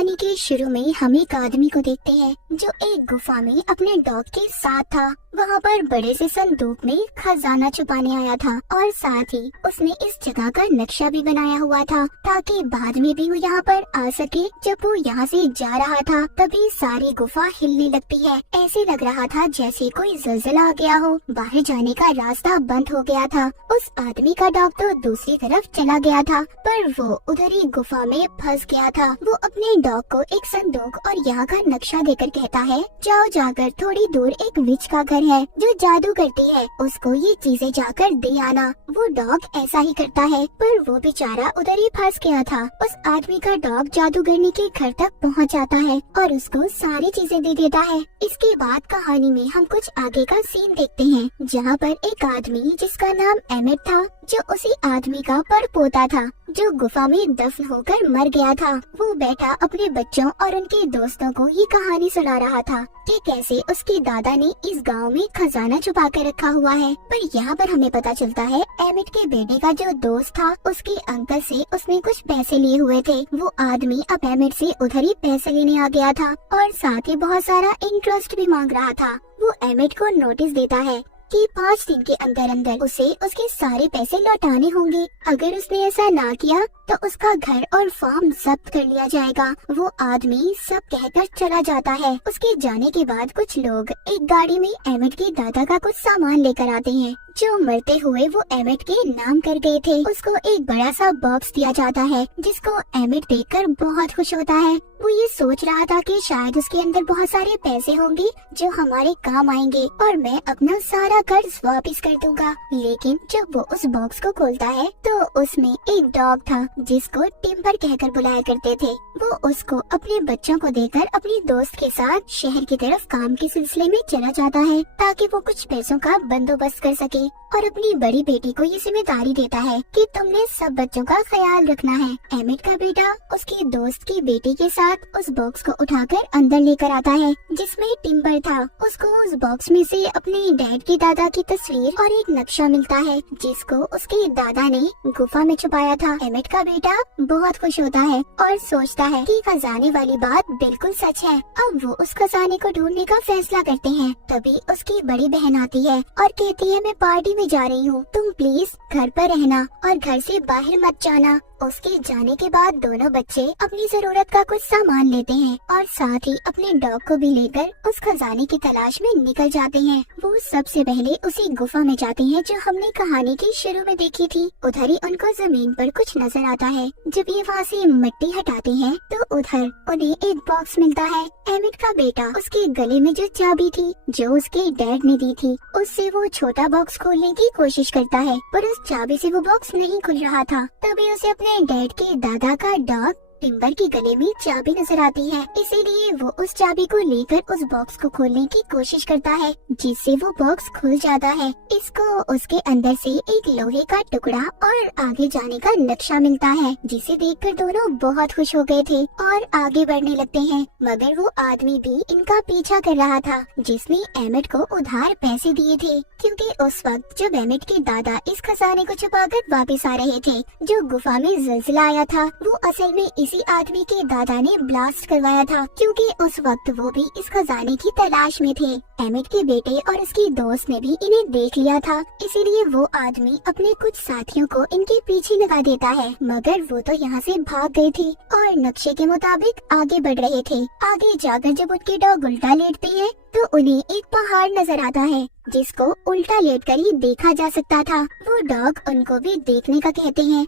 कहानी के शुरू में हम एक आदमी को देखते हैं जो एक गुफा में अपने डॉग के साथ था। वहाँ पर बड़े से संदूक में खजाना छुपाने आया था और साथ ही उसने इस जगह का नक्शा भी बनाया हुआ था ताकि बाद में भी वो यहाँ पर आ सके। जब वो यहाँ से जा रहा था तभी सारी गुफा हिलने लगती है। ऐसे लग रहा था जैसे कोई ज़लज़ला आ गया हो। बाहर जाने का रास्ता बंद हो गया था। उस आदमी का डॉग तो दूसरी तरफ चला गया था पर वो उधर ही गुफा में फंस गया था। वो अपने डॉग को एक संदूक और यहाँ का नक्शा देकर कहता है, जाओ जाकर थोड़ी दूर एक विच का घर है जो जादू करती है, उसको ये चीजें जाकर दे आना। वो डॉग ऐसा ही करता है पर वो बेचारा उधर ही फंस गया था। उस आदमी का डॉग जादूगरनी के घर तक पहुँच जाता है और उसको सारी चीजें दे देता है। इसके बाद कहानी में हम कुछ आगे का सीन देखते हैं जहाँ पर एक आदमी जिसका नाम एमिट था, जो उसी आदमी का परपोता था जो गुफा में दफन होकर मर गया था। वो बैठा अपने बच्चों और उनके दोस्तों को ये कहानी सुना रहा था कि कैसे उसके दादा ने इस गांव में खजाना छुपा कर रखा हुआ है। पर यहाँ पर हमें पता चलता है एमिट के बेटे का जो दोस्त था उसके अंकल से उसने कुछ पैसे लिए हुए थे। वो आदमी अब एमिट से उधर ही पैसे लेने आ गया था और साथ ही बहुत सारा इंटरेस्ट भी मांग रहा था। वो एमिट को नोटिस देता है कि 5 दिन के अंदर अंदर उसे उसके सारे पैसे लौटाने होंगे। अगर उसने ऐसा ना किया तो उसका घर और फार्म जब्त कर लिया जाएगा। वो आदमी सब कहकर चला जाता है। उसके जाने के बाद कुछ लोग एक गाड़ी में एमिट के दादा का कुछ सामान लेकर आते हैं जो मरते हुए वो एमिट के नाम कर गए थे। उसको एक बड़ा सा बॉक्स दिया जाता है जिसको एमिट देखकर बहुत खुश होता है। वो ये सोच रहा था कि शायद उसके अंदर बहुत सारे पैसे होंगे जो हमारे काम आएंगे और मैं अपना सारा कर्ज वापस कर दूंगा। लेकिन जब वो उस बॉक्स को खोलता है तो उसमें एक डॉग था जिसको टिम्बर कहकर बुलाया करते थे। वो उसको अपने बच्चों को देकर अपनी दोस्त के साथ शहर की तरफ काम के सिलसिले में चला जाता है ताकि वो कुछ पैसों का बंदोबस्त कर सके और अपनी बड़ी बेटी को ये जिम्मेदारी देता है कि तुमने सब बच्चों का ख्याल रखना है। एमिट का बेटा उसकी दोस्त की बेटी के साथ उस बॉक्स को उठाकर अंदर लेकर आता है जिसमें टिम्बर था। उसको उस बॉक्स में से अपने डैड के दादा की तस्वीर और एक नक्शा मिलता है जिसको उसके दादा ने गुफा में छुपाया था। एमिट का बेटा बहुत खुश होता है और सोचता है कि खजाने वाली बात बिल्कुल सच है। अब वो उस खजाने को ढूंढने का फैसला करते हैं। तभी उसकी बड़ी बहन आती है और कहती है, मैं पार्टी में जा रही हूँ, तुम प्लीज घर पर रहना और घर से बाहर मत जाना। उसके जाने के बाद दोनों बच्चे अपनी जरूरत का कुछ सामान लेते हैं और साथ ही अपने डॉग को भी लेकर उस खजाने की तलाश में निकल जाते हैं। वो सबसे पहले उसी गुफा में जाते हैं जो हमने कहानी के शुरू में देखी थी। उधर ही उनको जमीन पर कुछ नजर आता है। जब ये वहाँ से मिट्टी हटाते हैं तो उधर उन्हें एक बॉक्स मिलता है। एमिट का बेटा उसके गले में जो चाबी थी जो उसके डैड ने दी थी, उससे वो छोटा बॉक्स खोलने की कोशिश करता है पर उस चाबी से वो बॉक्स नहीं खुल रहा था। तभी उसे अपने डैड के दादा का डॉग टिम्बर के गले में चाबी नजर आती है। इसीलिए वो उस चाबी को लेकर उस बॉक्स को खोलने की कोशिश करता है जिससे वो बॉक्स खुल जाता है। इसको उसके अंदर से एक लोहे का टुकड़ा और आगे जाने का नक्शा मिलता है जिसे देखकर दोनों बहुत खुश हो गए थे और आगे बढ़ने लगते हैं। मगर वो आदमी भी इनका पीछा कर रहा था जिसने एमिट को उधार पैसे दिए थे, क्योंकि उस वक्त जब एमिट के दादा इस खजाने को छुपाकर वापस आ रहे थे जो गुफा में ज़लज़ला आया था, वो असल में इसी आदमी के दादा ने ब्लास्ट करवाया था क्योंकि उस वक्त वो भी इस खजाने की तलाश में थे। एमिट के बेटे और उसकी दोस्त ने भी इन्हें देख लिया था, इसीलिए वो आदमी अपने कुछ साथियों को इनके पीछे लगा देता है। मगर वो तो यहाँ से भाग गए थे और नक्शे के मुताबिक आगे बढ़ रहे थे। आगे जाकर जब उनके डॉग उल्टा लेटते हैं तो उन्हें एक पहाड़ नजर आता है जिसको उल्टा लेटकर ही देखा जा सकता था। वो डॉग उनको भी देखने का कहते हैं।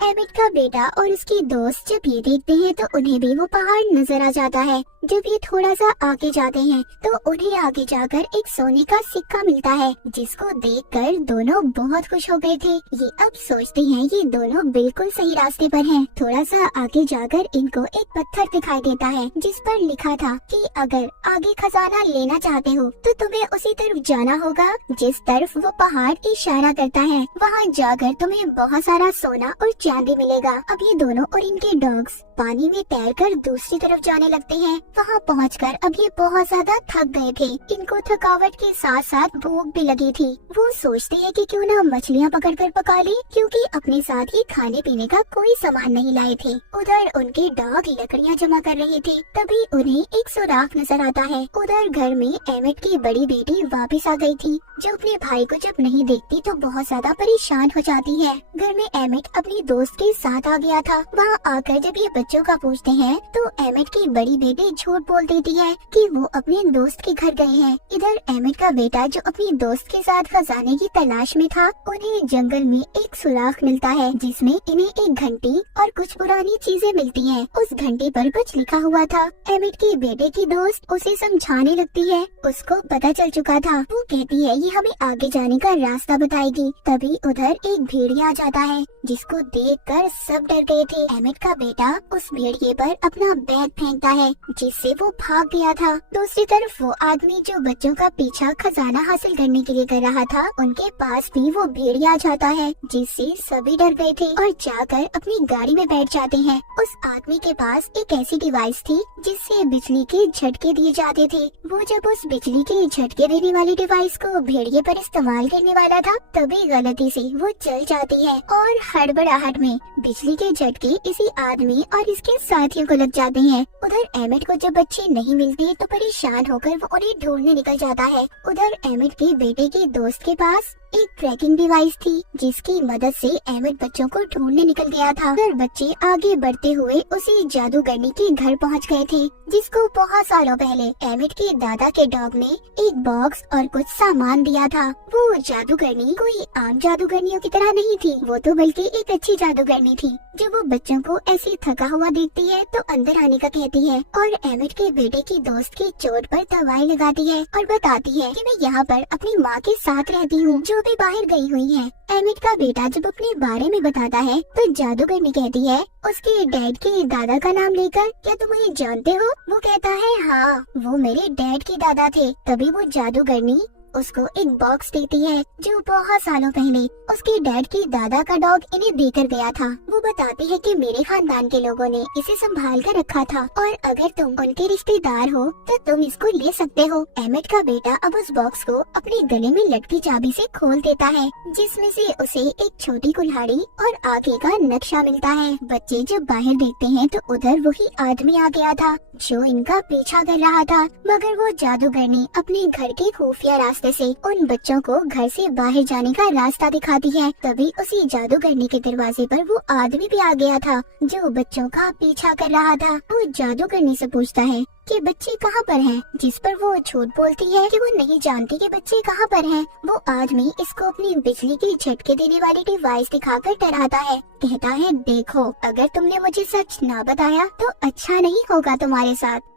एमिट का बेटा और उसकी दोस्त जब ये देखते हैं तो उन्हें भी वो पहाड़ नजर आ जाता है। जब ये थोड़ा सा आगे जाते हैं तो उन्हें आगे जाकर एक सोने का सिक्का मिलता है जिसको देखकर दोनों बहुत खुश हो गए थे। ये अब सोचते हैं ये दोनों बिल्कुल सही रास्ते पर हैं। थोड़ा सा आगे जाकर इनको एक पत्थर दिखाई देता है जिस पर लिखा था कि अगर आगे खजाना लेना चाहते हो तो तुम्हें उसी तरफ जाना होगा जिस तरफ वो पहाड़ इशारा करता है। वहाँ जाकर तुम्हें बहुत सारा सोना और चांदी मिलेगा। अब ये दोनों और इनके डॉग्स पानी में तैरकर दूसरी तरफ जाने लगते हैं। वहाँ पहुंचकर अब ये बहुत ज्यादा थक गए थे। इनको थकावट के साथ साथ भूख भी लगी थी। वो सोचते हैं कि क्यों ना मछलियाँ पकड़कर पका लें, क्योंकि अपने साथ ही खाने पीने का कोई सामान नहीं लाए थे। उधर उनके डॉग लकड़ियाँ जमा कर रहे थे। तभी उन्हें एक सुराख नजर आता है। उधर घर में एमिट की बड़ी बेटी वापस आ गई थी, जो अपने भाई को जब नहीं देखती तो बहुत ज्यादा परेशान हो जाती है। घर में एमिट अपनी दोस्त के साथ आ गया था। वहाँ आकर जब ये बच्चों का पूछते हैं तो एमिट की बड़ी बेटी झूठ बोल देती है कि वो अपने दोस्त के घर गए हैं। इधर एमिट का बेटा जो अपनी दोस्त के साथ खजाने की तलाश में था, उन्हें जंगल में एक सुराख मिलता है जिसमें इन्हें एक घंटी और कुछ पुरानी चीजें मिलती हैं। उस घंटी पर कुछ लिखा हुआ था। एमिट की बेटे की दोस्त उसे समझाने लगती है। उसको पता चल चुका था। वो कहती है ये हमें आगे जाने का रास्ता बताएगी। तभी उधर एक भेड़िया आ जाता है, जिसको देखकर सब डर गए थे। एमिट का बेटा उस भेड़िए पर अपना बैग फेंकता है, जिससे वो भाग गया था। दूसरी तरफ वो आदमी जो बच्चों का पीछा खजाना हासिल करने के लिए कर रहा था, उनके पास भी वो भेड़िया आ जाता है, जिससे सभी डर गए थे और जाकर अपनी गाड़ी में बैठ जाते हैं। उस आदमी के पास एक ऐसी डिवाइस थी जिससे बिजली के झटके दिए जाते थे। वो जब उस बिजली के झटके देने वाली डिवाइस को भेड़िए पर इस्तेमाल करने वाला था, तभी गलती से वो जल जाती है और हड़बड़ाहट में बिजली के झटके इसी आदमी और इसके साथियों को लग जाते हैं। उधर एमिट को जब बच्चे नहीं मिलते तो परेशान होकर वो उन्हें ढूंढने निकल जाता है। उधर एमिट के बेटे के दोस्त के पास एक ट्रैकिंग डिवाइस थी, जिसकी मदद से एमिट बच्चों को ढूंढने निकल गया था। और बच्चे आगे बढ़ते हुए उसी जादूगरनी के घर पहुंच गए थे, जिसको बहुत सालों पहले एमिट के दादा के डॉग ने एक बॉक्स और कुछ सामान दिया था। वो जादूगरनी कोई आम जादूगरनियों की तरह नहीं थी, वो तो बल्कि एक अच्छी जादूगरनी थी। जब वो बच्चों को ऐसे थका हुआ देखती है तो अंदर आने का कहती है और एमिट के बेटे की दोस्त की चोट पर दवाई लगाती है और बताती है कि मैं यहाँ पर अपनी माँ के साथ रहती हूँ, जो भी बाहर गई हुई है। एमिट का बेटा जब अपने बारे में बताता है तो जादूगरनी कहती है उसके डैड के दादा का नाम लेकर, क्या तुम उन्हें जानते हो? वो कहता है हाँ, वो मेरे डैड के दादा थे। तभी वो जादूगरनी उसको एक बॉक्स देती है जो बहुत सालों पहले उसके डैड की दादा का डॉग इन्हें देकर गया था। वो बताती है कि मेरे खानदान के लोगों ने इसे संभाल कर रखा था और अगर तुम उनके रिश्तेदार हो तो तुम इसको ले सकते हो। एमिट का बेटा अब उस बॉक्स को अपने गले में लटकी चाबी से खोल देता है, जिसमें से उसे एक छोटी कुल्हाड़ी और आगे का नक्शा मिलता है। बच्चे जब बाहर देखते हैं तो उधर वही आदमी आ गया था जो इनका पीछा कर रहा था, मगर वो जादूगरनी अपने घर के खुफिया रास्ते से उन बच्चों को घर से बाहर जाने का रास्ता दिखाती है। तभी उसी जादूगरनी के दरवाजे पर वो आदमी भी आ गया था जो बच्चों का पीछा कर रहा था। वो जादूगरनी से पूछता है कि बच्चे कहाँ पर हैं, जिस पर वो झूठ बोलती है कि वो नहीं जानती कि बच्चे कहाँ पर हैं। वो आदमी इसको अपनी बिजली के झटके देने वाली डिवाइस दिखाकर डराता है। कहता है देखो, अगर तुमने मुझे सच ना बताया तो अच्छा नहीं होगा तुम्हारे साथ।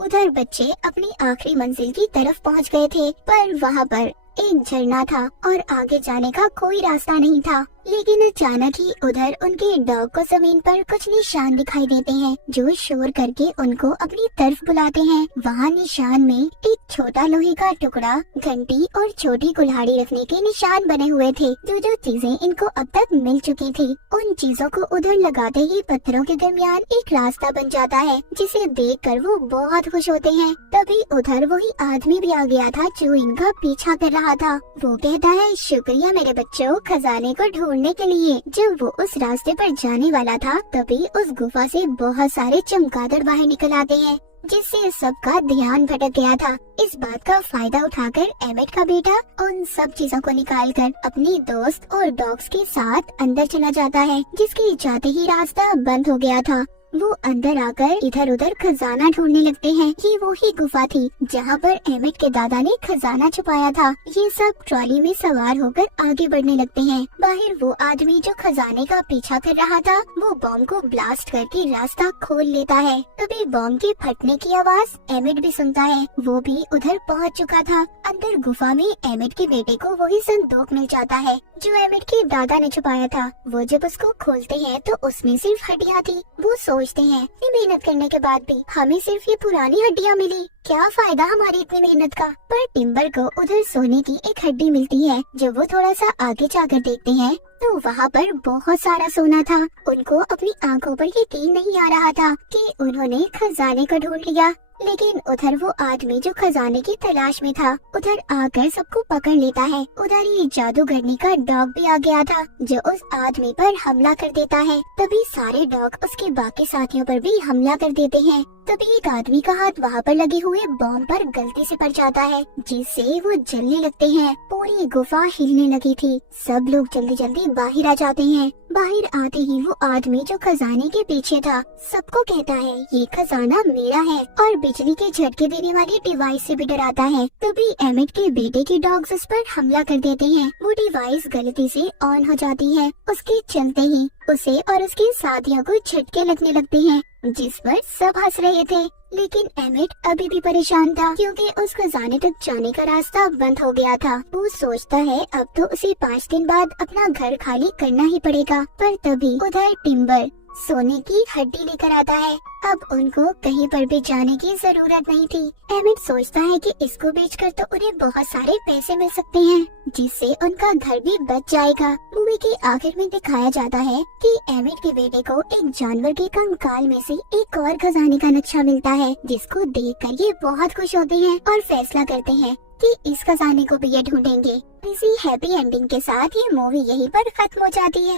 उधर बच्चे अपनी आखिरी मंजिल की तरफ पहुंच गए थे, पर वहां पर एक झरना था और आगे जाने का कोई रास्ता नहीं था। लेकिन अचानक ही उधर उनके डॉग को जमीन पर कुछ निशान दिखाई देते हैं जो शोर करके उनको अपनी तरफ बुलाते हैं। वहाँ निशान में एक छोटा लोहे का टुकड़ा, घंटी और छोटी कुल्हाड़ी रखने के निशान बने हुए थे। जो चीजें इनको अब तक मिल चुकी थी, उन चीजों को उधर लगाते ही पत्थरों के दरमियान एक रास्ता बन जाता है, जिसे देखकर वो बहुत खुश होते हैं। तभी उधर वही आदमी भी आ गया था जो इनका पीछा कर रहा था। वो कहता है शुक्रिया मेरे बच्चों, खजाने को ढूंढने के लिए। जब वो उस रास्ते पर जाने वाला था तभी उस गुफा से बहुत सारे चमगादड़ बाहर निकल आते हैं, जिससे सबका ध्यान भटक गया था। इस बात का फायदा उठाकर एमिट का बेटा उन सब चीजों को निकालकर अपनी दोस्त और डॉग्स के साथ अंदर चला जाता है, जिसके जाते ही रास्ता बंद हो गया था। वो अंदर आकर इधर उधर खजाना ढूंढने लगते हैं। ये वो ही गुफा थी जहाँ पर एमिट के दादा ने खजाना छुपाया था। ये सब ट्रॉली में सवार होकर आगे बढ़ने लगते हैं। बाहर वो आदमी जो खजाने का पीछा कर रहा था, वो बॉम्ब को ब्लास्ट करके रास्ता खोल लेता है। तभी बॉम्ब के फटने की आवाज एमिट भी सुनता है। वो भी उधर पहुँच चुका था। अंदर गुफा में एमिट के बेटे को वही संदूक मिल जाता है जो एमिट के दादा ने छुपाया था। वो जब उसको खोलते हैं तो उसमें सिर्फ हड्डियाँ थी। वो सोचते हैं इतनी मेहनत करने के बाद भी हमें सिर्फ ये पुरानी हड्डियाँ मिली, क्या फायदा हमारी इतनी मेहनत का। पर टिम्बर को उधर सोने की एक हड्डी मिलती है। जब वो थोड़ा सा आगे जाकर देखते हैं तो वहाँ पर बहुत सारा सोना था। उनको अपनी आंखों पर यकीन नहीं आ रहा था कि उन्होंने खजाने को ढूंढ लिया। लेकिन उधर वो आदमी जो खजाने की तलाश में था उधर आकर सबको पकड़ लेता है। उधर ये जादूगरनी का डॉग भी आ गया था जो उस आदमी पर हमला कर देता है। तभी सारे डॉग उसके बाकी साथियों पर भी हमला कर देते हैं। तभी एक आदमी का हाथ वहाँ पर लगे हुए बॉम्ब पर गलती से पड़ जाता है जिससे वो जलने लगते हैं। पूरी गुफा हिलने लगी थी। सब लोग जल्दी जल्दी बाहर आ जाते हैं। बाहर आते ही वो आदमी जो खजाने के पीछे था सबको कहता है ये खजाना मेरा है और बिजली के झटके देने वाली डिवाइस से भी डराता है। तभी एमिट के बेटे के डॉग्स उस पर हमला कर देते हैं। वो डिवाइस गलती से ऑन हो जाती है। उसके चलते ही उसे और उसके साथियों को झटके लगने लगते हैं जिस पर सब हंस रहे थे। लेकिन एमिट अभी भी परेशान था क्योंकि उस खजाने तक जाने का रास्ता बंद हो गया था। वो सोचता है अब तो उसे 5 दिन बाद अपना घर खाली करना ही पड़ेगा। पर तभी उधर टिम्बर सोने की हड्डी लेकर आता है। अब उनको कहीं पर भी जाने की जरूरत नहीं थी। एमिट सोचता है कि इसको बेचकर तो उन्हें बहुत सारे पैसे मिल सकते हैं जिससे उनका घर भी बच जाएगा। मूवी के आखिर में दिखाया जाता है कि एमिट के बेटे को एक जानवर के कंकाल में से एक और खजाने का नक्शा मिलता है जिसको देखकर ये बहुत खुश होते हैं और फैसला करते हैं कि इस खजाने को भी ये ढूंढेंगे। इसी हैप्पी एंडिंग के साथ ये मूवी यहीं पर खत्म हो जाती है।